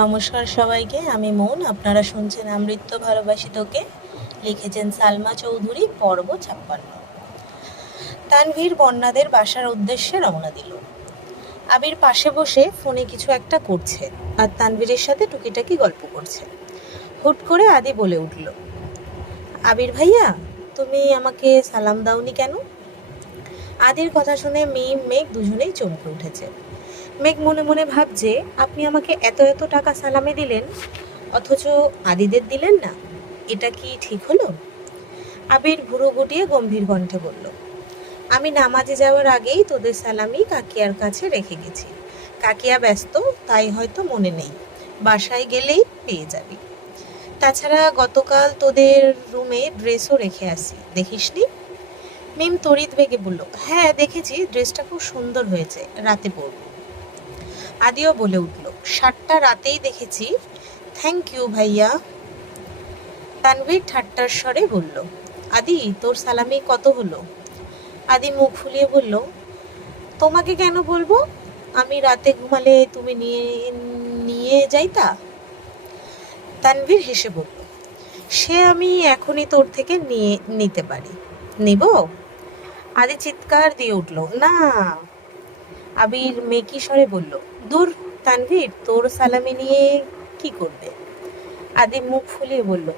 নমস্কার সবাইকে, আমি মৌন। আপনারা শুনছেন আমৃত্য ভালোবাসি তোকে। লিখেছেন সালমা চৌধুরী। পর্ব 56। তানভীর বন্যাদের বাসার উদ্দেশ্যে রওনা দিল। আবির পাশে বসে ফোনে কিছু একটা করছে আর তানভীরের সাথে টুকিটাকি গল্প করছে। হুট করে আদি বলে উঠল, আবির ভাইয়া, তুমি আমাকে সালাম দাওনি কেন? আদির কথা শুনে মিম মেঘ দুজনেই চমকে উঠেছে। মেঘ মনে মনে ভাবছে, আপনি আমাকে এত এত টাকা সালামে দিলেন, অথচ আদিদের দিলেন না। এটা কি ঠিক হলো? আবির ভুরু গুটিয়ে গম্ভীর কণ্ঠে বলল, আমি নামাজে যাওয়ার আগেই তোদের সালামি কাকিয়ার কাছে রেখে গেছি। কাকিয়া ব্যস্ত, তাই হয়তো মনে নেই। বাসায় গেলেই পেয়ে যাবি। তাছাড়া গতকাল তোদের রুমে ড্রেসও রেখে আসি, দেখিসনি? মিম তড়িৎ বেগে বলল, হ্যাঁ দেখেছি, ড্রেসটা খুব সুন্দর হয়েছে, রাতে পরব। আদিও বলে উঠল, শার্টটা রাতেই দেখেছি, থ্যাংক ইউ ভাইয়া। তানভীর ঠাট্টার স্বরে বলল, আদি তোর সালামি কত হলো? আদি মুখ ফুলিয়ে বলল, তোমাকে কেন বলবো? আমি রাতে ঘুমালে তুমি নিয়ে নিয়ে যাইতা? তানভীর হেসে বলল, সে আমি এখনই তোর থেকে নিতে পারি। নিব? আদি চিৎকার দিয়ে উঠল, না। আবির মেকি স্বরে বলল, দূর তানভীর, তোর সালামি নিয়ে কি করবে? আদি মুখ ফুলিয়ে বলল,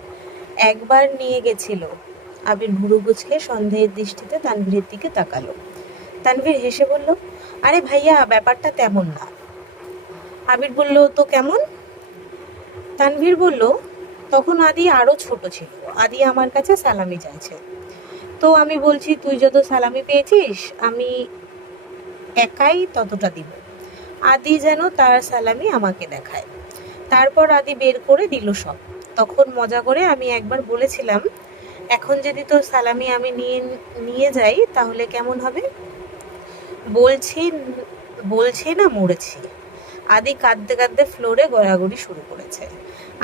একবার নিয়ে গেছিল। আবির ভুরু কুঁচকে সন্দেহের দৃষ্টিতে তানভীরের দিকে তাকালো। তানভীর হেসে বলল, আরে ভাইয়া, ব্যাপারটা তেমন না। আবির বলল, তো কেমন? তানভীর বলল, তখন আদি আরো ছোট ছিল। আদি আমার কাছে সালামি চাইছে, তো আমি বলছি তুই যত সালামি পেয়েছিস আমি একাই ততটা দিব। আদি যেন তার সালামি আমাকে দেখায়। তারপর আদি বের করে দিল সব। তখন মজা করে আমি একবার বলেছিলাম, এখন যদি তোর সালামি আমি নিয়ে নিয়ে যাই তাহলে কেমন হবে? বলছি বলছি না মরেছি। আদি কাঁদতে কাঁদতে ফ্লোরে গড়াগড়ি শুরু করেছে।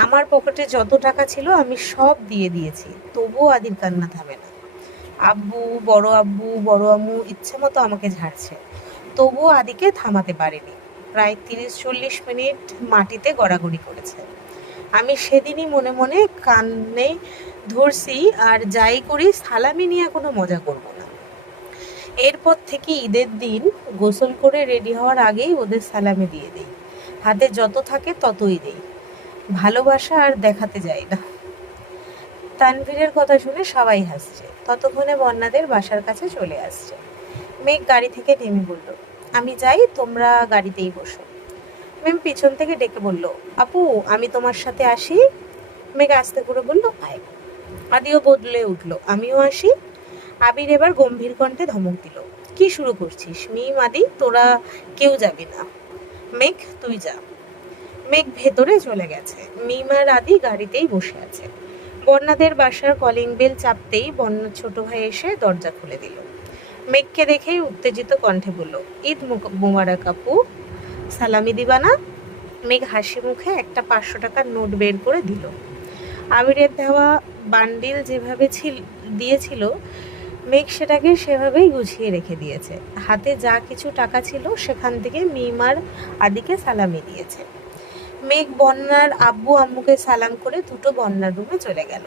আমার পকেটে যত টাকা ছিল আমি সব দিয়ে দিয়েছি, তবুও আদির কান্না থামে না। আব্বু, বড় আম্মু ইচ্ছে মতো আমাকে ঝাড়ছে, তবুও আদিকে থামাতে পারেনি। প্রায় 30-40 মিনিট মাটিতে গড়াগড়ি করেছে। আমি সেদিনই মনে মনে কানে ধরছি, আর যাই করি সালামি নিয়ে কোনো মজা করব না। এরপর থেকে ঈদের দিন গোসল করে রেডি হওয়ার আগেই ওদের সালামি দিয়ে দিই। হাতে যত থাকে ততই দিই। ভালোবাসা আর দেখাতে যাই না। তানভীরের কথা শুনে সবাই হাসছে। ততক্ষণে বন্যাদের বাসার কাছে চলে আসছে। মেঘ গাড়ি থেকে নেমে বলল, আমি যাই, তোমরা গাড়িতেই বসো। মেম পিছন থেকে ডেকে বলল, আপু আমি তোমার সাথে আসি। মেঘ আস্তে করে বলল, আয়। আদিও বদলে উঠল, আমিও আসি। আবির এবার গম্ভীর কণ্ঠে ধমক দিল, কি শুরু করছিস? মিম, আদি, তোরা কেউ যাবি না। মেঘ তুই যা। মেঘ ভেতরে চলে গেছে। মিম আর আদি গাড়িতেই বসে আছে। বন্যাদের বাসার কলিং বেল চাপতেই বন্যার ছোট ভাই এসে দরজা খুলে দিল। মেঘকে দেখেই উত্তেজিত কণ্ঠে বলল, ঈদ মোবারক আপু, সালামি দিবা না? মেঘ হাসি মুখে একটা 500 টাকার নোট বের করে দিল। আবিরের দেওয়া বান্ডিল যেভাবে দিয়েছিল, মেঘ সেটাকে সেভাবেই গুছিয়ে রেখে দিয়েছে। হাতে যা কিছু টাকা ছিল সেখান থেকে মিমার আদিকে সালামি দিয়েছে। মেঘ বন্যার আব্বু আম্মুকে সালাম করে দুটো বন্যার রুমে চলে গেল।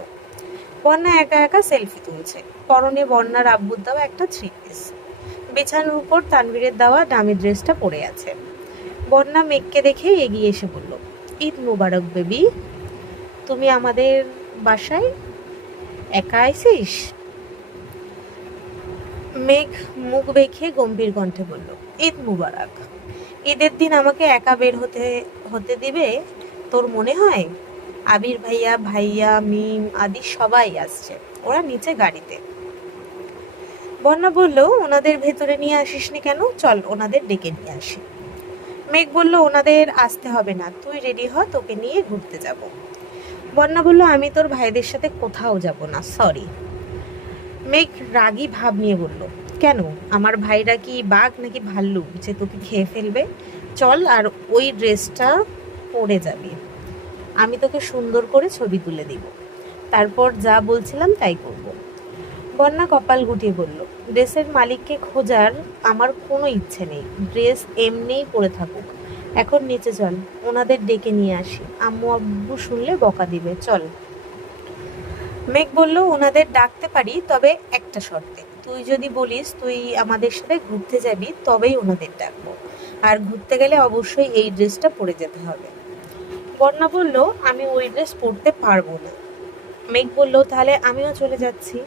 বন্যা একা একা সেলফি তুলছে। পরনে বন্যার আব্বুর দেওয়া একটা 3 পিস। বিছানার উপর তানভীরের দেওয়া দামি ড্রেসটা পরে আছে। বন্যা মেঘকে দেখে এগিয়ে এসে বলল, ঈদ মুবারক বেবি, তুমি আমাদের বাসায় একা আইছিস? মেঘ মুখ বেঁকিয়ে গম্ভীর কণ্ঠে বলল, ঈদ মুবারক। ঈদের দিন আমাকে একা বের হতে দিবে তোর মনে হয়? আবির ভাইয়া, মিম, আদি সবাই আসছে, ওরা নিচে গাড়িতে। বন্যা বলল, ওনাদের ভেতরে নিয়ে আসিসনি কেন? চল ওনাদের ডেকে নিয়ে আসি। মেঘ বলল, ওনাদের আসতে হবে না, তুই রেডি হ, তোকে নিয়ে ঘুরতে যাব। বন্যা বলল, আমি তোর ভাইদের সাথে কোথাও যাব না, সরি। মেঘ রাগী ভাব নিয়ে বলল, কেন? আমার ভাইরা কি বাঘ নাকি ভাল্লুক যে তোকে খেয়ে ফেলবে? চল, আর ওই ড্রেসটা পরে যাবি, আমি তোকে সুন্দর করে ছবি তুলে দিব, তারপর যা বলছিলাম তাই করব। বন্যা কপাল গুটিয়ে বলল, ড্রেসের মালিককে খোঁজার আমার কোনো ইচ্ছে নেই, ড্রেস এমনিই পরে থাকুক, এখন নিচে চল, ওনাদের ডেকে নিয়ে আসি, আম্মু আব্বু শুনলে বকা দিবে, চল। মেঘ বলল, ওনাদের ডাকতে পারি, তবে একটা শর্তে, তুই যদি বলিস তুই আমাদের সাথে ঘুরতে যাবি তবেই ওনাদের ডাকবো, আর ঘুরতে গেলে অবশ্যই এই ড্রেসটা পরে যেতে হবে। বন্যা বলল, আমি ওই ড্রেস পরতে পারবো না। মেঘ বলল, তাহলে আমিও চলে যাচ্ছি।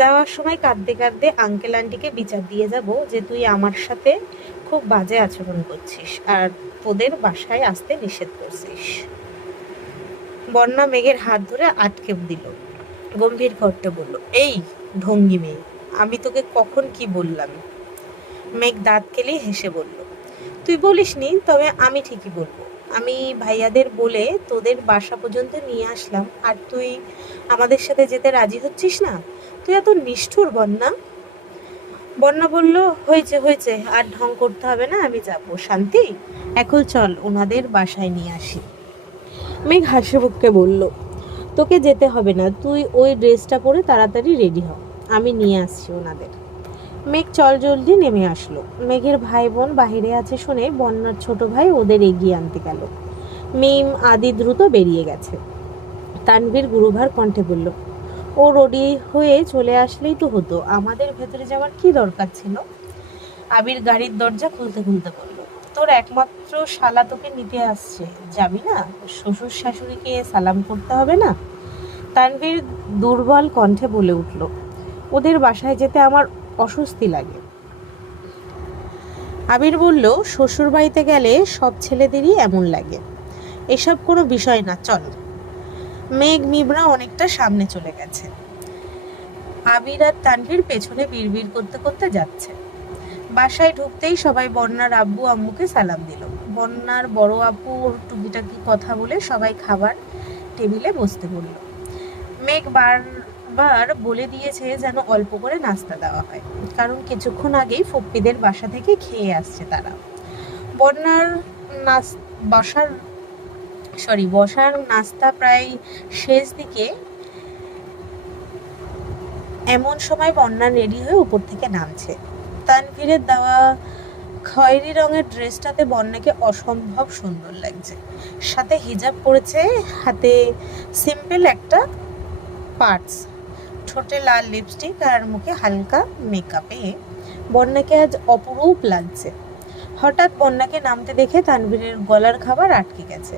যাওয়ার সময় কাঁদতে কাঁদতে আঙ্কেল আন্টিকে বিচার দিয়ে যাব যে তুই আমার সাথে খুব বাজে আচরণ করছিস আর তোদের বাসায় আসতে নিষেধ করছিস। বন্যা মেঘের হাত ধরে আটকে দিল, গম্ভীর কণ্ঠে বলল, এই ঢঙ্গি মেয়ে, আমি তোকে কখন কি বললাম? মেঘ দাঁত কেলিয়ে হেসে বলল, তুই বলিসনি, তবে আমি ঠিকই বলবো। আমি ভাইয়াদের বলে তোদের বাসা পর্যন্ত নিয়ে আসলাম, আর তুই আমাদের সাথে যেতে রাজি হচ্ছিস না? তুই এত নিষ্ঠুর বন্যা। বন্যা বলল, হয়েছে হয়েছে, আর ঢং করতে হবে না, আমি যাব। শান্তি, এখন চল ওনাদের বাসায় নিয়ে আসি। মেঘ হাসি মুখে বলল, তোকে যেতে হবে না, তুই ওই ড্রেসটা পরে তাড়াতাড়ি রেডি হ, আমি নিয়ে আসছি ওনাদের। মেঘ চল জলদি নেমে আসলো। মেঘের ভাই বোন বাহিরে আছে শুনে বন্যার ছোট ভাই ওদের এগিয়ে আনতে গেল। মিম আদি দ্রুত বেরিয়ে গেছে। তানভীর গুরুভার কণ্ঠে বলল, ও রেডি হয়ে চলে আসলেই তো হতো, আমাদের ভেতরে যাওয়ার কি দরকার ছিল? আবির গাড়ির দরজা খুলতে খুলতে বলল, তোর একমাত্র শালা তোকে নিতে আসছে, যাবি না? শ্বশুর শাশুড়িকে সালাম করতে হবে না? তানভীর দুর্বল কণ্ঠে বলে উঠল, ওদের বাসায় যেতে আমার অস্বস্তি লাগে। আবির বলল, শ্বশুর বাড়িতে গেলে সব ছেলেদেরই এমন লাগে, এসব কোনো বিষয় না, চল। মেঘ মিবরা অনেকটা সামনে চলে গেছে। আবির আর তানভীর পেছনে বিড়বিড় করতে করতে যাচ্ছে। বাসায় ঢুকতেই সবাই বন্যার আব্বু আম্মুকে সালাম দিল। বন্যার বড় আপুর টুকিটাকি কথা বলে সবাই খাবার টেবিলে বসতে বলল। মেঘ বারবার বলে দিয়েছে যেন অল্প করে নাস্তা দেওয়া হয়, কারণ কিছুক্ষণ আগেই ফপ্পিদের বাসা থেকে খেয়ে আসছে তারা। বন্যার বসার নাস্তা প্রায় শেষ দিকে। এমন সময় বন্যা রেডি হয়ে উপর থেকে নামছে। তানভীরের দেওয়া খয়েরি রঙের ড্রেসটাতে বন্যাকে অসম্ভব সুন্দর লাগছে। সাথে হিজাব পরেছে, হাতে সিম্পল একটা পার্স, ঠোঁটে লাল লিপস্টিক আর মুখে হালকা মেকআপে বন্যাকে আজ অপরূপ লাগছে। হঠাৎ বন্যাকে নামতে দেখে তানভীরের গলার খাবার আটকে গেছে।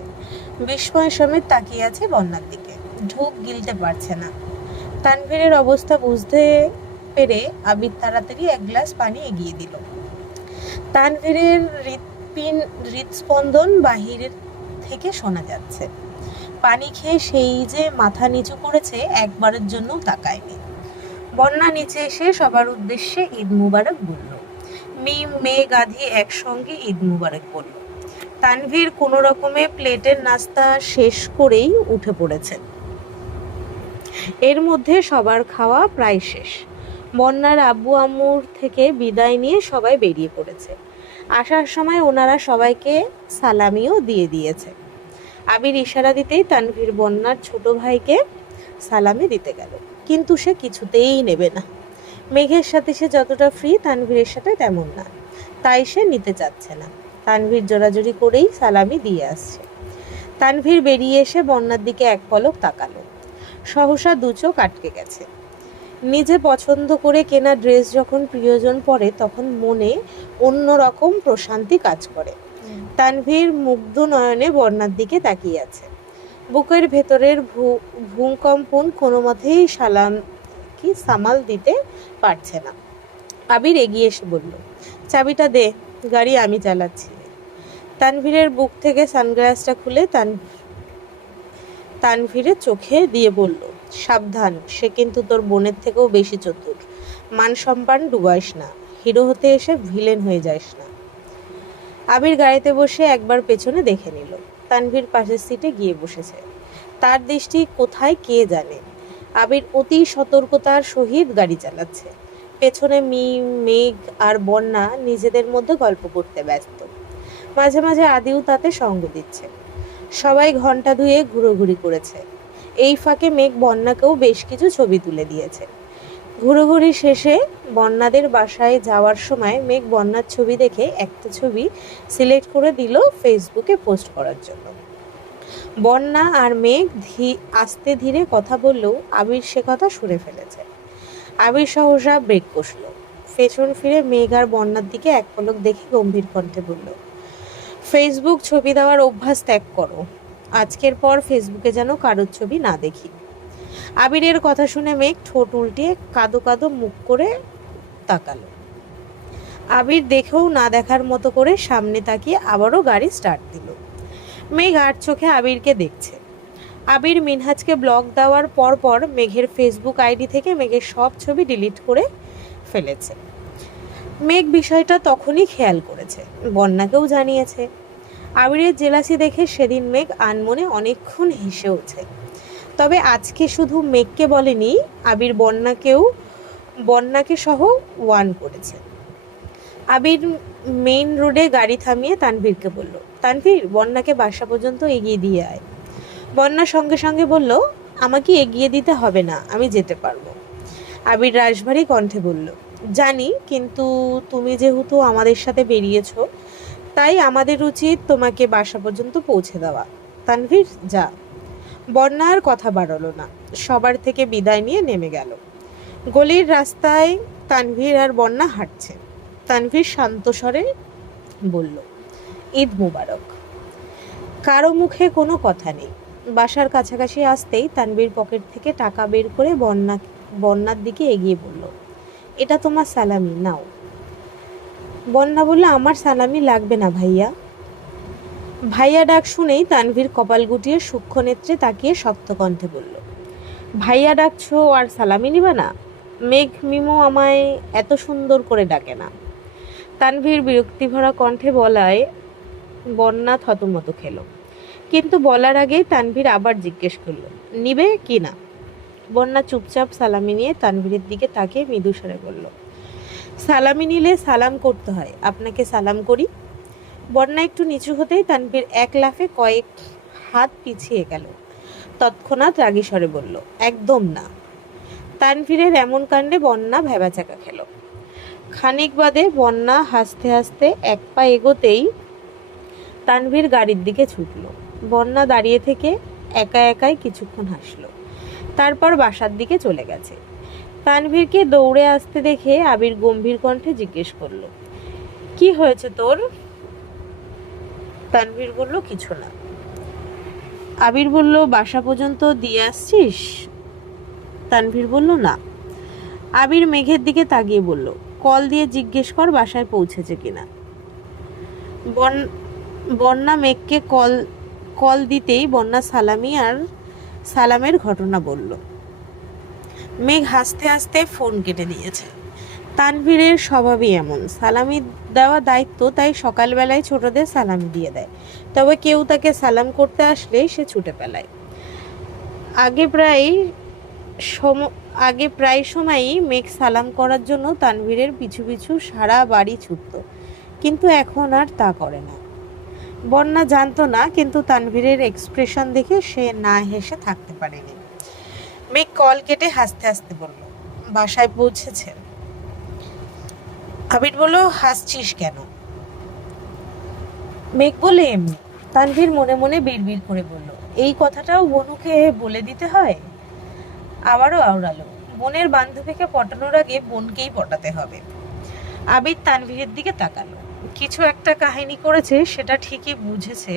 বিস্ময় সমেত তাকিয়ে আছে বন্যার দিকে, ঢোক গিলতে পারছে না। তানভীরের অবস্থা বুঝতে পেরে আবির তাড়াতাড়ি এক গ্লাস পানি এগিয়ে দিল। তানভীরের হৃদস্পন্দন বাহিরের থেকে শোনা যাচ্ছে। পানি খেয়ে সেই যে মাথা নিচু করেছে, একবারের জন্য তাকায়নি। বন্যা নিচে এসে সবার উদ্দেশ্যে ঈদ মুবারক বলল। মিম মেঘ আধি একসঙ্গে ঈদ মুবারক বলল। তানভীর কোনো রকমে প্লেটের নাস্তা শেষ করেই উঠে পড়েছে। এর মধ্যে সবার খাওয়া প্রায় শেষ। বন্যার আব্বু আম্মুর থেকে বিদায় নিয়ে সবাই বেরিয়ে পড়েছে। আসার সময় ওনারা সবাইকে সালামিও দিয়ে দিয়েছে। আবির ইশারা দিতেই তানভীর বন্যার ছোট ভাইকে সালামি দিতে গেল, কিন্তু সে কিছুতেই নেবে না। মেঘের সাথে সে যতটা ফ্রি, তানভীরের সাথে তেমন না, তাই সে নিতে চাচ্ছে না। তানভীর জোরাজোরি করেই সালামি দিয়ে আসছে। তানভীর বেরিয়ে এসে বন্যার দিকে এক পলক তাকালো। সহসা দু চোখ আটকে গেছে। নিজে পছন্দ করে কেনা ড্রেস যখন প্রিয়জন পরে, তখন মনে অন্যরকম প্রশান্তি কাজ করে। তানভীর মুগ্ধ নয়নে বন্যার দিকে তাকিয়ে আছে। বুকের ভেতরের ভূকম্পন কোনো মতেই সামাল দিতে পারছে না। আবির এগিয়ে এসে বলল, চাবিটা দে, গাড়ি আমি চালাচ্ছি। তানভীরের বুক থেকে সানগ্লাসটা খুলে তানভীরের চোখে দিয়ে বলল, সাবধান, সে কিন্তু তোর বোনের থেকেও বেশি চতুর। মান সম্মান ডুবাইস না, হিরো হতে এসে ভিলেন হয়ে যাস না। আবির গাড়িতে বসে একবার পেছনে দেখে নিল। তানভীর পাশের সিটে গিয়ে বসেছে। তার দৃষ্টি কোথায় কে জানে। আবির অতি সতর্কতার সহিত গাড়ি চালাচ্ছে। পেছনে মেঘ আর বন্যা নিজেদের মধ্যে গল্প করতে ব্যস্ত। মাঝে মাঝে আদিও তাতে সঙ্গ দিচ্ছে। সবাই ঘন্টা ধুয়ে ঘুরোঘুরি করেছে। এই ফাঁকে মেঘ বন্যাকেও বেশ কিছু ছবি তুলে দিয়েছে। ঘুরোঘুরি শেষে বন্যাদের বাসায় যাওয়ার সময় মেঘ বন্যার ছবি দেখে একটা ছবি সিলেক্ট করে দিল ফেসবুকে পোস্ট করার জন্য। বন্যা আর মেঘ আস্তে ধীরে কথা বললেও আবির সে কথা শুনে ফেলেছে। আবির সহসা ব্রেক কষল। পেছন ফিরে মেঘ আর বন্যার দিকে এক পলক দেখে গম্ভীর কণ্ঠে বলল, ফেসবুক ছবি দেওয়ার অভ্যাস ত্যাগ করো। আজকের পর ফেসবুকে যেন কারোর ছবি না দেখি। আবিরের কথা শুনে মেঘ ঠোঁট উল্টিয়ে কাদো কাদো মুখ করে তাকালো। আবির দেখেও না দেখার মতো করে সামনে তাকিয়ে আবারও গাড়ি স্টার্ট দিল। মেঘ আর চোখে আবিরকে দেখছে। আবির মিনহাজকে ব্লক দেওয়ার পর মেঘের ফেসবুক আইডি থেকে মেঘের সব ছবি ডিলিট করে ফেলেছে। মেঘ বিষয়টা তখনই খেয়াল করেছে, বন্যাকেও জানিয়েছে। আবিরের জেলাসি দেখে সেদিন মেঘ আনমনে অনেকক্ষণ হেসে ওঠে। তবে আজকে শুধু মেঘকে বলেনি, আবির বন্যাকে সহ ওয়ান করেছে। আবির মেইন রোডে গাড়ি থামিয়ে তানভীরকে বলল, তানভীর, বন্যাকে বাসা পর্যন্ত এগিয়ে দিয়ে আয়। বন্যা সঙ্গে সঙ্গে বলল, আমাকে এগিয়ে দিতে হবে না, আমি যেতে পারবো। আবির রাশভারী কণ্ঠে বলল, জানি, কিন্তু তুমি যেহেতু আমাদের সাথে বেরিয়েছো, তাই আমাদের উচিত তোমাকে বাসা পর্যন্ত পৌঁছে দেওয়া। তানভীর, যা। বন্যা আর কথা বাড়ালো না, সবার থেকে বিদায় নিয়ে নেমে গেল। গলির রাস্তায় তানভীর আর বন্যা হাঁটছে। তানভীর শান্ত স্বরে বলল, ঈদ মুবারক। কারো মুখে কোনো কথা নেই। বাসার কাছাকাছি আসতেই তানভীর পকেট থেকে টাকা বের করে বন্যার দিকে এগিয়ে বলল, এটা তোমার সালামি, নাও। বন্যা বলল, আমার সালামি লাগবে না ভাইয়া। ভাইয়া ডাক শুনেই তানভীর কপাল গুটিয়ে সূক্ষ্ম নেত্রে তাকিয়ে শক্ত কণ্ঠে বলল, ভাইয়া ডাকছো আর সালামি নিবা না? মেঘ মিমো আমায় এত সুন্দর করে ডাকে না। তানভীর বিরক্তিভরা কণ্ঠে বলায় বন্যা থতমত খেল। কিন্তু বলার আগেই তানভীর আবার জিজ্ঞেস করল, নিবে কি না? বন্যা চুপচাপ সালামি নিয়ে তানভীরের দিকে তাকিয়ে মৃদু স্বরে বলল, সালামি নিলে সালাম করতে হয়, আপনাকে সালাম করি। বন্যা একটু নিচু হতেই তানভীর এক লাফে কয়েক হাত পিছিয়ে গেল। তৎক্ষণাৎ রাগী স্বরে বলল, একদম না। তানভীরের এমন কাণ্ডে বন্যা ভ্যাবাচাকা খেল। খানিক বাদে বন্যা হাসতে হাসতে এক পা এগোতেই তানভীর গাড়ির দিকে ছুটল। বন্যা দাঁড়িয়ে থেকে একা একাই কিছুক্ষণ হাসল, তারপর বাসার দিকে চলে গেছে। তানভীরকে দৌড়ে আসতে দেখে আবির গম্ভীর কণ্ঠে জিজ্ঞেস করল, কি হয়েছে তোর? তানভীর বলল, কিছু না। আবির বলল, বাসা পর্যন্ত দিয়ে আসছিস? তানভীর বলল, না। আবির মেঘের দিকে তাকিয়ে বলল, কল দিয়ে জিজ্ঞেস কর বাসায় পৌঁছেছে কিনা। বন্যা মেঘকে কল দিতেই বন্যা সালামি আর সালামের ঘটনা বলল। মেঘ হাসতে হাসতে ফোন কেটে দিয়েছে। তানভীরের স্বভাবই এমন, সালামি দেওয়া দায়িত্ব, তাই সকালবেলায় ছোটদের সালামি দিয়ে দেয়। তবে কেউ তাকে সালাম করতে আসলে সে ছুটে পেলায়। আগে প্রায় সময়ই মেঘ সালাম করার জন্য তানভীরের পিছু পিছু সারা বাড়ি ছুটত, কিন্তু এখন আর তা করে না। বন্যা জানতো না, কিন্তু তানভীরের এক্সপ্রেশন দেখে সে না হেসে থাকতে পারেনি। মেঘ কল কেটে হাসতে হাসতে বলল, বাসায় পৌঁছেছে? আবির বলল, হাসছিস কেন? মেঘ বলে, এমনি। তানভীর মনে মনে বিড়বিড় করে বলল, এই কথাটাও বনুকে বলে দিতে হয়? আবারও আওড়ালো, বোনের বান্ধবীকে পটানোর আগে বোনকেই পটাতে হবে। আবির তানভীরের দিকে তাকালো। কিছু একটা কাহিনী করেছে, সেটা ঠিকই বুঝেছে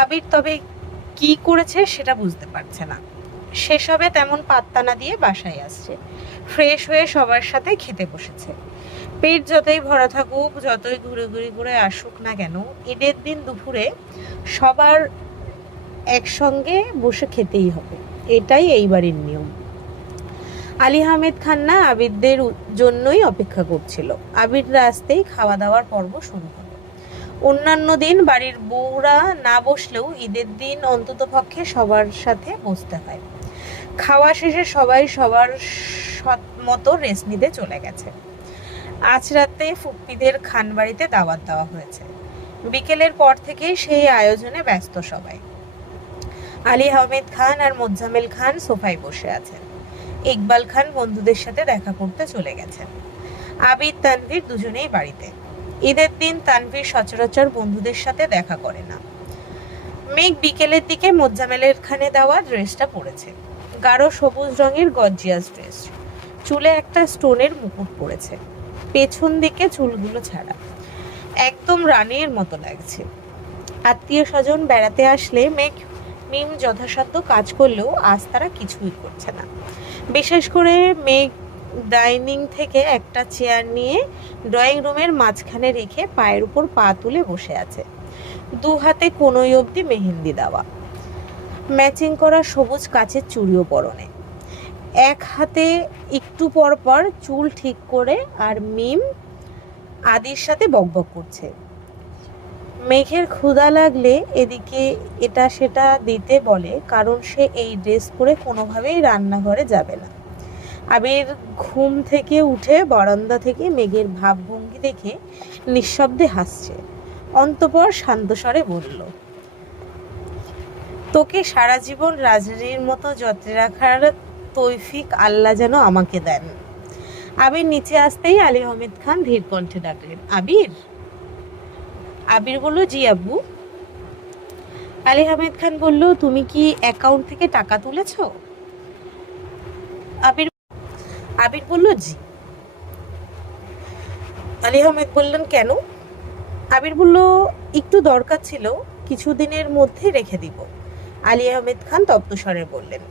আবির, তবে কি করেছে সেটা বুঝতে পারছে না। সেসবে তেমন পাত্তা না দিয়ে বাসায় আসছে। ফ্রেশ হয়ে সবার সাথে খেতে বসেছে। পেট যতই ভরা থাকুক, যতই ঘুরে আসুক না কেন, ঈদের দিন দুপুরে সবার একসঙ্গে বসে খেতেই হবে, এটাই এই বাড়ির নিয়ম। আলী আহমেদ খান্না আবিরদের জন্যই অপেক্ষা করছিল। আবিররা আসতেই খাওয়া দাওয়ার পর্ব শুরু হলো। অন্যান্য দিন বাড়ির বউরা না বসলেও ঈদের দিন অন্ততপক্ষে সবার সাথে বসতে হয়। খাওয়া শেষে সবাই সবার মতো রেস্ট নিতে চলে গেছে। আজ রাতে ফুপ্পিদের খান বাড়িতে দাওয়াত দেওয়া হয়েছে। বিকেলের পর থেকেই সেই আয়োজনে ব্যস্ত সবাই। আলী আহমেদ খান আর মোজাম্মেল খান সোফায় বসে আছেন। ইকবাল খান বন্ধুদের সাথে দেখা করতে চলে গেছেন। আবির তানভীর দুজনেই বাড়িতে। ঈদের দিন তানভীর সচরাচর বন্ধুদের সাথে দেখা করে না। মেঘ বিকেলের দিকে মোজাম্মেলের খানে দেওয়া ড্রেসটা পরেছে। গাঢ় সবুজ রঙের গর্জিয়াস ড্রেস, চুলে একটা স্টোনের মুকুট পরেছে, পেছন দিকে চুলগুলো ছাড়া, একদম রানীর মতো লাগছে। আত্মীয় স্বজন বেড়াতে আসলে মিম যথাসাধ্য কাজ করলেও আজ তারা কিছুই করছে না। বিশেষ করে মেঘ ডাইনিং থেকে একটা চেয়ার নিয়ে ড্রয়িং রুমের মাঝখানে রেখে পায়ের উপর পা তুলে বসে আছে। দু হাতে কোনোই অবধি মেহেন্দি দেওয়া, ম্যাচিং করা সবুজ কাচের চুড়িও পরনে। এক হাতে একটু পর পর চুল ঠিক করে আর মিম আদির সাথে বকবক করছে। মেঘের ক্ষুধা লাগলে এদিকে এটা সেটা দিতে বলে, কারণ সে এই ড্রেস পরে কোনোভাবেই রান্নাঘরে যাবে না। আবির ঘুম থেকে উঠে বারান্দা থেকে মেঘের ভাবভঙ্গি দেখে নিঃশব্দে হাসছে। অন্তঃপর শান্তস্বরে বলল, তোকে সারা জীবন রাজনীর মতো যত্নে রাখার তৌফিক আল্লাহ যেন আমাকে দেন। আবির নিচে আসতেই আলী আহমেদ খান ধীর কণ্ঠে ডাকলেন, আবির। আবির বলল, জি আব্বু। আলী আহমেদ খান বলল, তুমি কি অ্যাকাউন্ট থেকে টাকা তুলেছ? আবির বলল, জি। আলী আহমেদ বললেন, কেন? আবির বলল, একটু দরকার ছিল, কিছুদিনের মধ্যে রেখে দিব। আলী আহমেদ খান তপ্তস্বরে বললেন,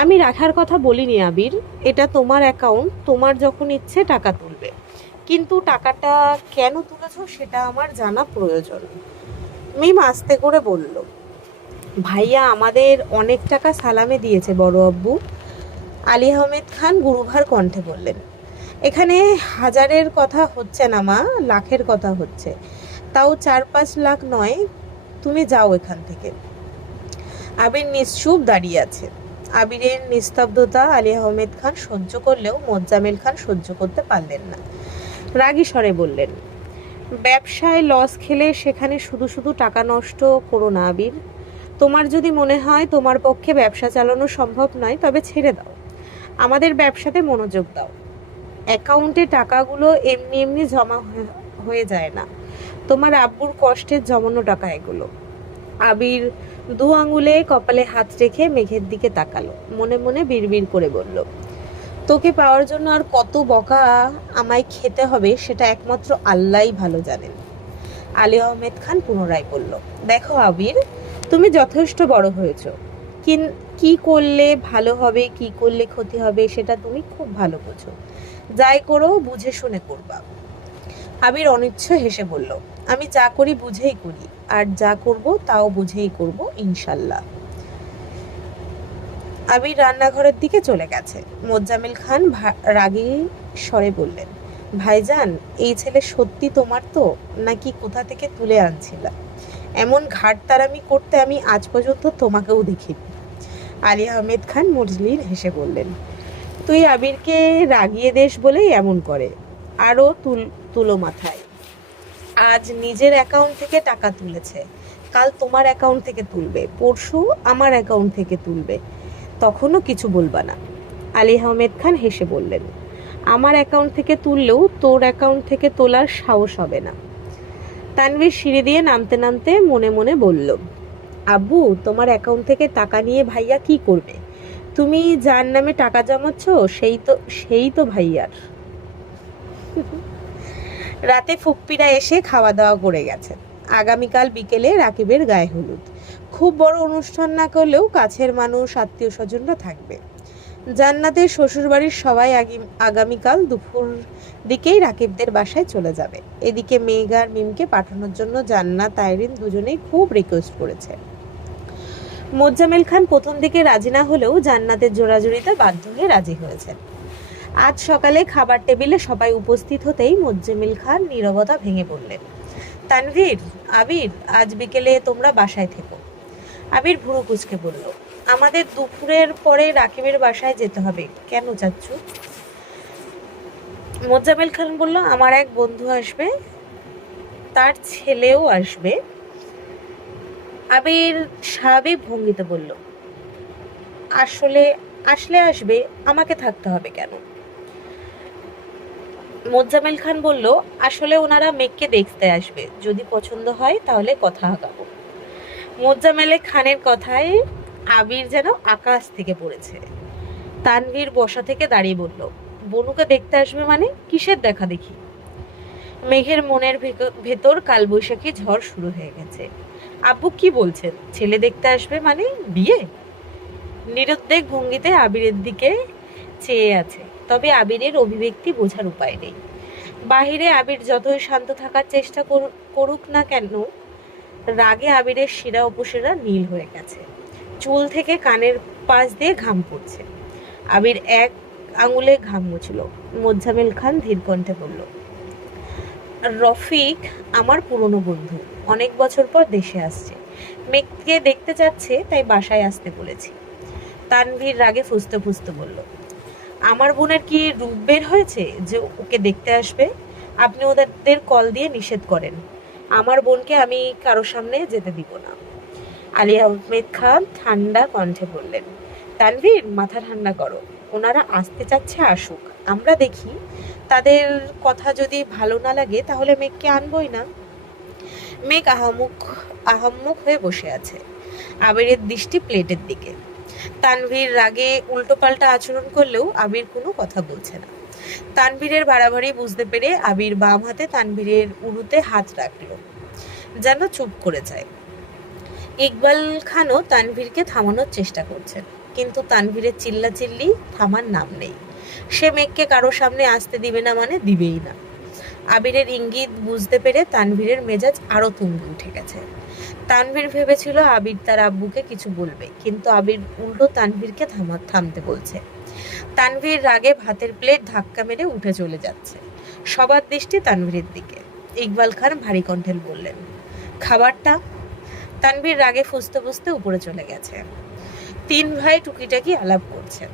আমি রাখার কথা বলিনি আবির, এটা তোমার অ্যাকাউন্ট, তোমার যখন ইচ্ছে টাকা তুলবে, কিন্তু টাকাটা কেন তুলেছ সেটা আমার জানা প্রয়োজন। মিম আস্তে করে বলল, ভাইয়া আমাদের অনেক টাকা সালামে দিয়েছে বড় আব্বু। আলী আহমেদ খান গুরুভার কণ্ঠে বললেন, এখানে হাজারের কথা হচ্ছে না মা, লাখের কথা হচ্ছে, তাও 4-5 লাখ নয়। তুমি যাও এখান থেকে। আবির নিশ্চুপ দাঁড়িয়ে আছে। আবিরের নিস্তব্ধতা আলী আহমেদ খান সহ্য করলেও মোজাম্মেল খান সহ্য করতে পারলেন না। রাগী স্বরে বললেন, ব্যবসায় লস খেলে সেখানে শুধু শুধু টাকা নষ্ট করো না আবির। তোমার যদি মনে হয় তোমার পক্ষে ব্যবসা চালানো সম্ভব নয়, তবে ছেড়ে দাও, আমাদের ব্যবসাতে মনোযোগ দাও। অ্যাকাউন্টে টাকাগুলো এমনি এমনি জমা হয়ে যায় না, তোমার আব্বুর কষ্টের জমানো টাকা এগুলো। আবির দু আঙুলে কপালে হাত রেখে মেঘের দিকে তাকালো, মনে মনে বিড়বিড় করে বলল, তোকে পাওয়ার জন্য আর কত বকা আমায় খেতে হবে সেটা একমাত্র আল্লাহই ভালো জানেন। আলী আহমেদ খান পুনরায় বলল, দেখো আবির, তুমি যথেষ্ট বড় হয়েছ, কি করলে ভালো হবে কি করলে ক্ষতি হবে সেটা তুমি খুব ভালো বোঝো, যাই করো বুঝে শুনে করবা। আবির অনিচ্ছ হেসে বলল, আমি যা করি বুঝেই করি, আর যা করব তাও বুঝেই করব ইনশাল্লাহ। আবির রান্নাঘরের দিকে চলে গেছে। মোজাম্মেল খান রাগী স্বরে বললেন, ভাইজান, এই ছেলে সত্যি তোমার তো, নাকি কোথা থেকে তুলে আনছিলাম? এমন ঘাটতারামি করতে আমি আজ পর্যন্ত তোমাকেও দেখিনি। আলী আহমেদ খান মজলিল হেসে বললেন, তুই আবিরকে রাগিয়ে দেশ বলেই এমন করে। আরও তুলো মাথায়। আজ নিজের অ্যাকাউন্ট থেকে টাকা তুলেছে, কাল তোমার অ্যাকাউন্ট থেকে তুলবে, পরশু আমার অ্যাকাউন্ট থেকে তুলবে, তখনও কিছু বলবা না। আলী আহমেদ খান হেসে বললেন, আমার অ্যাকাউন্ট থেকে তুললেও তোর অ্যাকাউন্ট থেকে তোলার সাহস হবে না। তানভীর সিঁড়ি দিয়ে নামতে নামতে মনে মনে বলল, আব্বু, তোমার অ্যাকাউন্ট থেকে টাকা নিয়ে ভাইয়া কি করবে? তুমি যার নামে টাকা জমাচ্ছ সেই তো ভাইয়ার। রাতে ফুপ্পিরা এসে খাওয়া দাওয়া করে গেছে। আগামীকাল বিকেলে রাকিবের গায়ে হলুদ। খুব বড় অনুষ্ঠান না করলেও কাছের মানুষ, আত্মীয় স্বজনরা থাকবে। জান্নাতের শ্বশুরবাড়ির সবাই আগামীকাল দুপুর দিকেই রাকিবদের বাসায় চলে যাবে। এদিকে মেঘ আর মিমকে পাঠানোর জন্য জান্নাত আইরিন দুজনেই খুব রিকোয়েস্ট করেছে। মোজাম্মেল খান প্রথম দিকে রাজি না হলেও জান্নাতের জোরাজুরিতে বাধ্য হয়ে রাজি হয়েছেন। আজ সকালে খাবার টেবিলে সবাই উপস্থিত হতেই মোজাম্মেল খান নীরবতা ভেঙে বললেন, তানভীর, আবির, আজ বিকেলে তোমরা বাসায় থেকো। আবির ভুরু কুঁচকে বলল, আমাদের দুপুরের পরে রাকিবের বাসায় যেতে হবে। কেন চাচ্ছু? মোজাম্মেল খান বলল, আমার এক বন্ধু আসবে, তার ছেলেও আসবে। আবির স্বাভাবিক ভঙ্গিতে বলল, আসলে আসলে আসবে, আমাকে থাকতে হবে কেন? মোজাম্মেল খান বলল, আসলে ওনারা মেঘকে দেখতে আসবে, যদি পছন্দ হয় তাহলে কথা আগাবো। মোজাম্মেল খানের কথায় আবির যেন আকাশ থেকে পড়েছে। তানভীর বসা থেকে দাঁড়িয়ে বলল, বনুকে দেখতে আসবে মানে কিসের দেখা দেখি? মেঘের মনের ভেতর কালবৈশাখী ঝড় শুরু হয়ে গেছে। আব্বু কি বলছেন? ছেলে দেখতে আসবে মানে বিয়ে? নিরুদ্বেগ ভঙ্গিতে আবিরের দিকে চেয়ে আছে, তবে আবিরের অভিব্যক্তি বোঝার উপায় নেই। বাহিরে আবির যতই শান্ত থাকার চেষ্টা করুক না কেন, রাগে আবিরের শিরা উপশিরা নীল হয়ে গেছে। চুল থেকে কানের পাশ দিয়ে ঘাম পড়ছে। আবির এক আঙুলে ঘাম মুছল। মোজাম্মেল খান ধীর কণ্ঠে বলল, রফিক আমার পুরনো বন্ধু, অনেক বছর পর দেশে আসছে, মেঘকে দেখতে চাচ্ছে, তাই বাসায় আসতে বলেছি। তানভীর রাগে ফুসতে ফুসতে বলল, আমার বোনের কি রূপ বের হয়েছে যে ওকে দেখতে আসবে? আপনি ওদের কল দিয়ে নিষেধ করেন। আমার বোনকে আমি কারো সামনে যেতে দিব না। আলী আহমেদ খান ঠান্ডা কণ্ঠে বললেন, তানভীর মাথা ঠান্ডা করো, ওনারা আসতে চাচ্ছে আসুক, আমরা দেখি। তাদের কথা যদি ভালো না লাগে তাহলে মেঘকে আনবই না। মেঘ আহাম্মুক হয়ে বসে আছে, আবিরের দৃষ্টি প্লেটের দিকে। তানভীর রাগে উল্টোপাল্টা আচরণ করলেও আবির কোনো কথা বলছে না। তানভীরের বাড়াবাড়ি বুঝতে পেরে আবির বাম হাতে তানভীরের উরুতে হাত রাখলো, যেন চুপ করে যায়। ইকবাল খানও তানভীরকে থামানোর চেষ্টা করছেন, কিন্তু তানভীরের চিল্লাচিল্লি থামার নাম নেই। সে মেঘকে কারো সামনে আসতে দিবে না মানে দিবেই না। আবিরের ইঙ্গিত বুঝতে পেরে তানভীরের মেজাজ আরো তুঙ্গে উঠে গেছে। তানভীর ভেবেছিল আবির তার আব্বুকে কিছু বলবে, কিন্তু আবির উল্টো তানভীরকে থামতে বলছে। তানভীর রাগে ভাতের প্লেট ধাক্কা মেরে উঠে চলে যাচ্ছে। সবার দৃষ্টি তানভীরের দিকে। ইকবাল খান ভারী কণ্ঠে বললেন, খাবারটা? তানভীর রাগে ফুসতে ফুসতে উপরে চলে গেছে। তিন ভাই টুকিটাকি আলাপ করছে।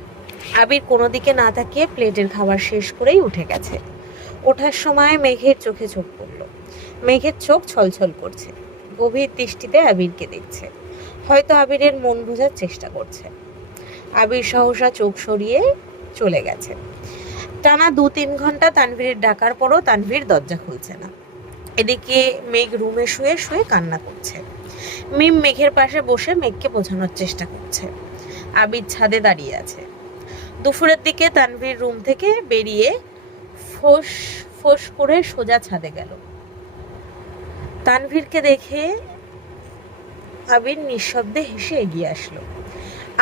আবির কোনো দিকে না তাকিয়ে প্লেটের খাবার শেষ করেই উঠে গেছে। ওঠার সময় মেঘের চোখে চোখ পড়ল। মেঘের চোখ ছলছল করছে, গভীর দৃষ্টিতে আবিরকে দেখছে, হয়তো আবিরের মন বোঝার চেষ্টা করছে। আবির সহসা চোখ সরিয়ে চলে গেছে। টানা 2-3 ঘন্টা তানভীরের ডাকার পরও তানভীর দরজা খুলছে না। এদিকে মেঘ রুমে শুয়ে শুয়ে কান্না করছে। মিম মেঘের পাশে বসে মেঘকে বোঝানোর চেষ্টা করছে। আবির ছাদে দাঁড়িয়ে আছে। দুপুরের দিকে তানভীর রুম থেকে বেরিয়ে ফোঁস ফোঁস করে সোজা ছাদে গেল। তানভীরকে দেখে আবির নিঃশব্দে হেসে এগিয়ে আসলো।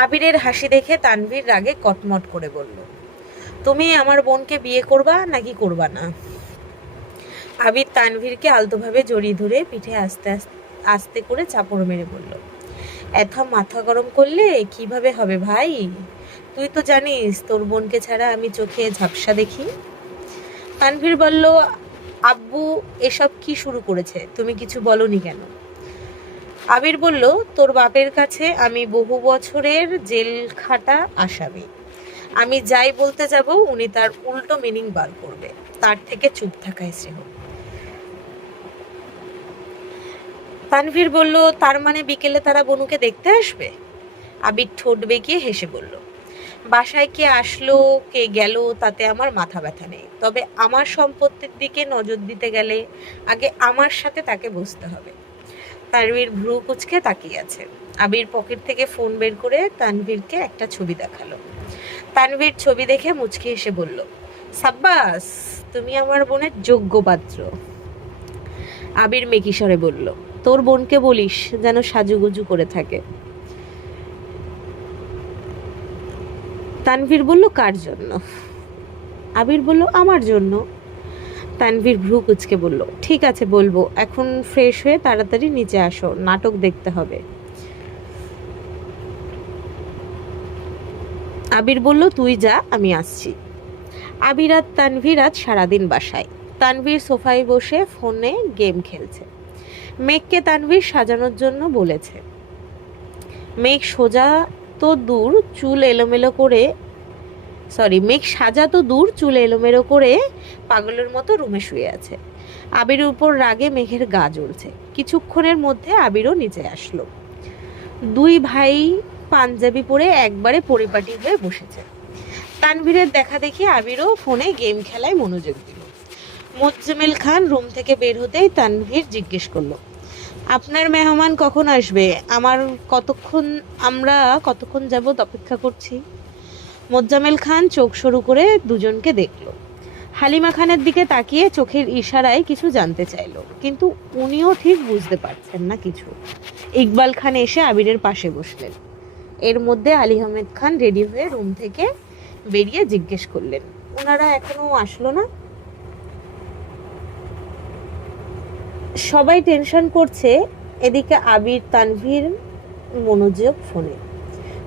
আবিরের হাসি দেখে তানভীর রাগে কটমট করে বলল, তুমি আমার বোনকে বিয়ে করবা নাকি করবা না? আবির তানভীরকে আলতোভাবে জড়িয়ে ধরে পিঠে আস্তে আস্তে করে চাপড় মেরে বলল, এত মাথা গরম করলে কিভাবে হবে ভাই? তুই তো জানিস তোর বোনকে ছাড়া আমি চোখে ঝাপসা দেখি। তানভীর বলল, আব্বু এসব কি শুরু করেছে? তুমি কিছু বলনি কেন? আবির বলল, তোর বাপের কাছে আমি বহু বছরের জেল খাটা আসামি। আমি যাই বলতে যাব উনি তার উল্টো মিনিং বার করবে, তার থেকে চুপ থাকাই শ্রেয়। তানভীর বলল, তার মানে বিকেলে তারা বনুকে দেখতে আসবে? আবির ঠোঁট বেঁকিয়ে হেসে বলল, বাসায় কে আসলো কে গেল তাতে আমার মাথা ব্যথা নেই, তবে আমার সম্পত্তির দিকে নজর দিতে গেলে আগে আমার সাথে তাকে বসতে হবে। তানভীর ভ্রু কুঁচকে তাকিয়ে আছে। আবির পকেট থেকে ফোন বের করে তানভীরকে একটা ছবি দেখালো। তানভীর ছবি দেখে মুচকি হেসে বলল, সাব্বাস, তুমি আমার বোনের যোগ্য পাত্র। আবির মেকিসরে বলল, তোর বোনকে বলিস যেন সাজুগুজু করে থাকে। তানভীর বলল, কার জন্য? আবির বলল, আমার জন্য। তানভীর ভ্রু কুঁচকে বলল, ঠিক আছে বলবো, এখন ফ্রেশ হয়ে তাড়াতাড়ি নিচে আসো, নাটক দেখতে হবে। আবির বলল, তুই যা, আমি আসছি। আবির আর তানভীর আজ সারাদিন বাসায়। তানভীর সোফায় বসে ফোনে গেম খেলছে। মেঘকে তানভীর সাজানোর জন্য বলেছে। মেঘ সাজা তো দূর চুল এলোমেলো করে পাগলের মতো রুমে শুয়ে আছে। আবিরের উপর রাগে মেঘের গা জ্বলছে। কিছুক্ষণের মধ্যে আবিরও নিচে আসলো। দুই ভাই পাঞ্জাবি পরে একবারে পরিপাটি হয়ে বসেছে। তানভীরের দেখা দেখি আবিরও ফোনে গেম খেলায় মনোযোগ দিল। মোজাম্মেল খান রুম থেকে বের হতেই তানভীর জিজ্ঞেস করলো, আপনার মেহমান কখন আসবে? আমরা কতক্ষণ যাবত অপেক্ষা করছি? মোজাম্মেল খান চোখ সরু করে দুজনকে দেখল। হালিমা খানের দিকে তাকিয়ে চোখের ইশারায় কিছু জানতে চাইল, কিন্তু উনিও ঠিক বুঝতে পারছেন না কিছু। ইকবাল খান এসে আবিরের পাশে বসলেন। এর মধ্যে আলী আহমেদ খান রেডি হয়ে রুম থেকে বেরিয়ে জিজ্ঞেস করলেন, ওনারা এখনো আসলো না? সবাই টেনশন করছে, এদিকে আবির তানভীর মনোযোগ ফোনে।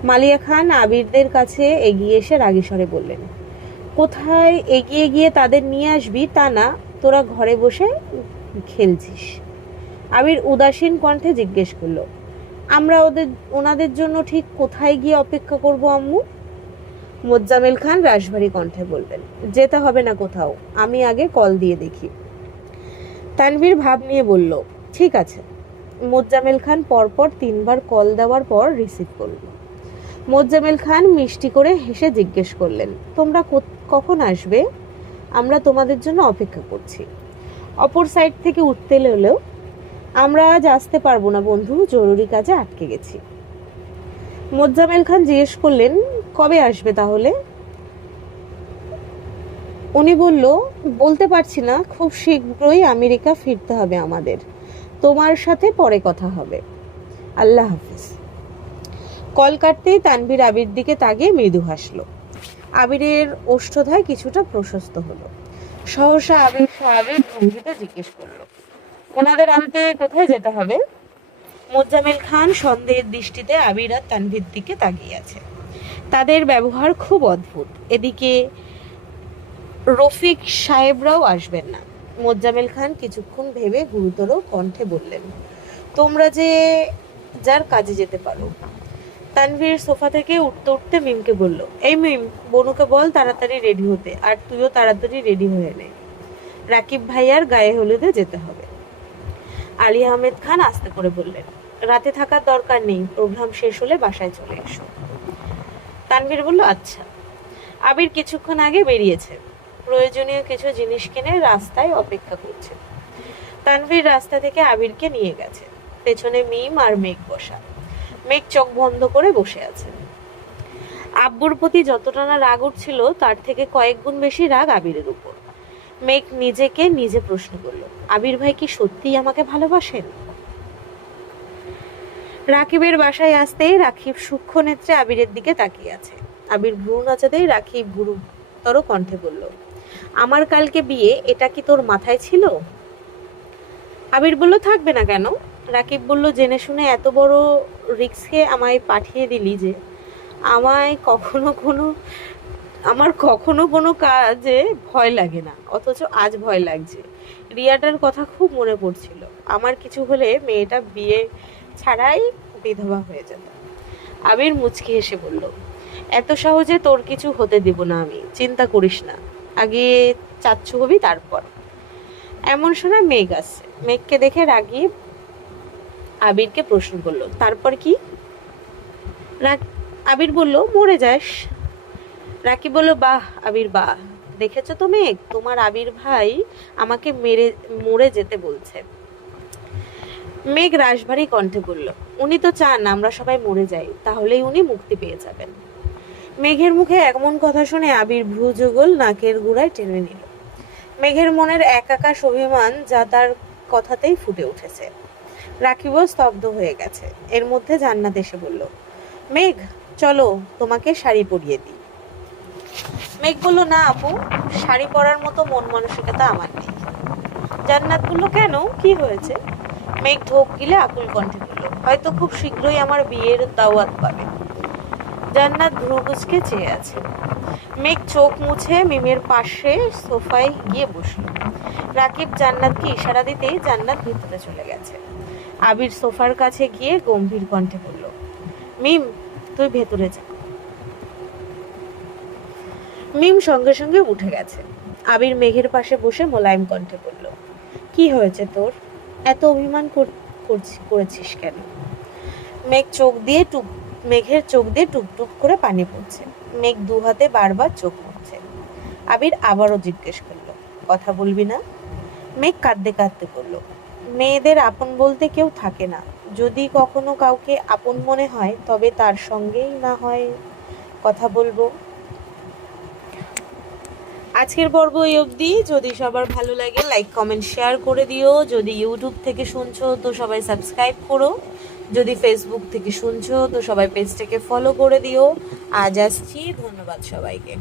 মালিয়া খান আবিরদের কাছে এগিয়ে এসে রাগী স্বরে বললেন, কোথায় এগিয়ে গিয়ে তাদের নিয়ে আসবি তা না, তোরা ঘরে বসে খেলছিস। আবির উদাসীন কণ্ঠে জিজ্ঞেস করলো, আমরা ওনাদের জন্য ঠিক কোথায় গিয়ে অপেক্ষা করব আম্মু? মোজাম্মেল খান রাশভারী কণ্ঠে বললেন, যেতে হবে না কোথাও, আমি আগে কল দিয়ে দেখি। তানভীর ভাব নিয়ে বলল, ঠিক আছে। মোজাম্মেল খান পরপর 3 বার কল দেওয়ার পর রিসিভ করল। মোজাম্মেল খান মিষ্টি করে হেসে জিজ্ঞেস করলেন, তোমরা কখন আসবে? আমরা তোমাদের জন্য অপেক্ষা করছি। অপর সাইড থেকে উঠতে এলেও, আমরা আজ আসতে পারবো না বন্ধু, জরুরি কাজে আটকে গেছি। মোজাম্মেল খান জিজ্ঞেস করলেন, কবে আসবে তাহলে? উনি বলল, বলতে পারছি না, খুব শীঘ্রই আমেরিকা ফিরতে হবে আমাদের। তোমার সাথে পরে কথা হবে। আল্লাহ হাফিজ। কল কাটতেই তানভীর আবির দিকে তাকিয়ে মৃদু হাসল। আবিরের ওষ্ঠধায় কিছুটা প্রশস্ত হলো। সহসা আবির স্বাভাবিক ভঙ্গিতে জিজ্ঞেস করলো, ওনাদের আনতে কোথায় যেতে হবে? মোজাম্মেল খান সন্দেহের দৃষ্টিতে আবির আর তানভীর দিকে তাকিয়ে আছে। তাদের ব্যবহার খুব অদ্ভুত। এদিকে রফিক সাহেবরাও আসবেন না। মোজাম্মেল খান কিছুক্ষণ ভেবে গুরুতর কণ্ঠে বললেন, তোমরা যে যার কাজে যেতে পারো। তানভীর সোফা থেকে উঠতে উঠতে মিমকে বলল, এই মিম, বনুকে বল তাড়াতাড়ি রেডি হতে, আর তুইও তাড়াতাড়ি রেডি হয়ে নে, রাকিব ভাইয়ার গায়ে হলুদে যেতে হবে। আলী আহমেদ খান আস্তে করে বললেন, রাতে থাকার দরকার নেই, প্রোগ্রাম শেষ হলে বাসায় চলে এসো। তানভীর বলল, আচ্ছা। আবির কিছুক্ষণ আগে বেরিয়েছে, প্রয়োজনীয় কিছু জিনিস কিনে রাস্তায় অপেক্ষা করছে। তানভীর রাস্তা থেকে আবিরকে নিয়ে গেছে। পেছনে মিম আর মেঘ বসা। মেঘ চোখ বন্ধ করে বসে আছে। আব্বুর প্রতি যতটা না রাগ উঠছিল, তার থেকে কয়েক গুণ বেশি রাগ আবিরের উপর। মেঘ নিজেকে নিজে প্রশ্ন করল, আবির ভাই কি সত্যিই আমাকে ভালোবাসেন? রাকিবের বাসায় আসতেই রাকিব সূক্ষ্ম নেত্রে আবিরের দিকে তাকিয়ে আছে। আবির ভ্রু নাচাতেই রাকিব গুরুতর কণ্ঠে বলল, আমার কালকে বিয়ে, এটা কি তোর মাথায় ছিল? আবির বলল, থাকবে না কেন? রাকিব বলল, জেনে শুনে এত বড় রিস্কে আমায় পাঠিয়ে দিলি যে আমার কখনো কোনো কাজে ভয় লাগে না, অথচ আজ ভয় লাগছে। রিয়াটার কথা খুব মনে পড়ছিল। আমার কিছু হলে মেয়েটা বিয়ে ছাড়াই বিধবা হয়ে যেত। আবির মুচকি হেসে বলল, এত সহজে তোর কিছু হতে দিব না আমি, চিন্তা করিস না, আগে চাচ্ছু হবি তারপর। এমন সময় মেঘ আসছে। মেঘকে দেখে রাগিয়ে আবিরকে প্রশ্ন করলো, তারপর কি? আবির বলল, মরে যাস। রাকিব বলল, বাহ আবির বাহ, দেখেছো তো মেঘ, তোমার আবির ভাই আমাকে মরে যেতে বলছে। মেঘ রাশভারী কণ্ঠে বলল, উনি তো চান আমরা সবাই মরে যাই, তাহলেই উনি মুক্তি পেয়ে যাবেন। মেঘের মুখে এমন কথা শুনে আবির ভ্রু যুগল নাকের গোড়ায় টেনে নিল। মেঘের মনের একাকাশ অভিমান যা তার কথাতেই ফুটে উঠেছে। রাকিবও স্তব্ধ হয়ে গেছে। এর মধ্যে জান্নাত এসে বলল, মেঘ চলো, তোমাকে শাড়ি পরিয়ে দিই। মেঘ বলল, না আপু, শাড়ি পরার মতো মন মানসিকতা আমার নেই। জান্নাত বলল, কেন, কি হয়েছে? মেঘ ঢোক গিলে আকুল কণ্ঠে বলল, হয়তো খুব শীঘ্রই আমার বিয়ের দাওয়াত পাবে। জান্নাত ভ্রুকুচকে চেয়ে আছে। মেঘ চোখ মুছে মিমের পাশে সোফায় গিয়ে বসল। রাকিব জান্নাতকে ইশারা দিতেই জান্নাত ভিতরে চলে গেছে। আবির সোফার কাছে গিয়ে গম্ভীর কণ্ঠে বলল, মিম তুই ভেতরে যা। মিম সঙ্গে সঙ্গে উঠে গেছে। আবির মেঘের পাশে বসে মোলায়েম কণ্ঠে বলল, কি হয়েছে তোর, এত অভিমান করেছিস কেন? মেঘ চোখ দিয়ে মেঘের চোখ দিয়ে টুপটুপ করে পানি পড়ছে। মেঘ দু হাতে বারবার চোখ মুছছে। আবির আবারও জিজ্ঞেস করলো, কথা বলবি না? মেঘ কাঁদতে কাঁদতে বলল, মেয়েদের আপন বলতে কেউ থাকে না। যদি কখনো কাউকে আপন মনে হয় তবে তার সঙ্গেই না হয় কথা বলবো। আজকের পর্ব এই অবধি। যদি সবার ভালো লাগে লাইক কমেন্ট শেয়ার করে দিও। যদি ইউটিউব থেকে শুনছো তো সবাই সাবস্ক্রাইব করো। যদি ফেসবুক থেকে শুনছো তো সবাই পেজটাকে ফলো করে দিও। আজ আসছি, ধন্যবাদ সবাইকে।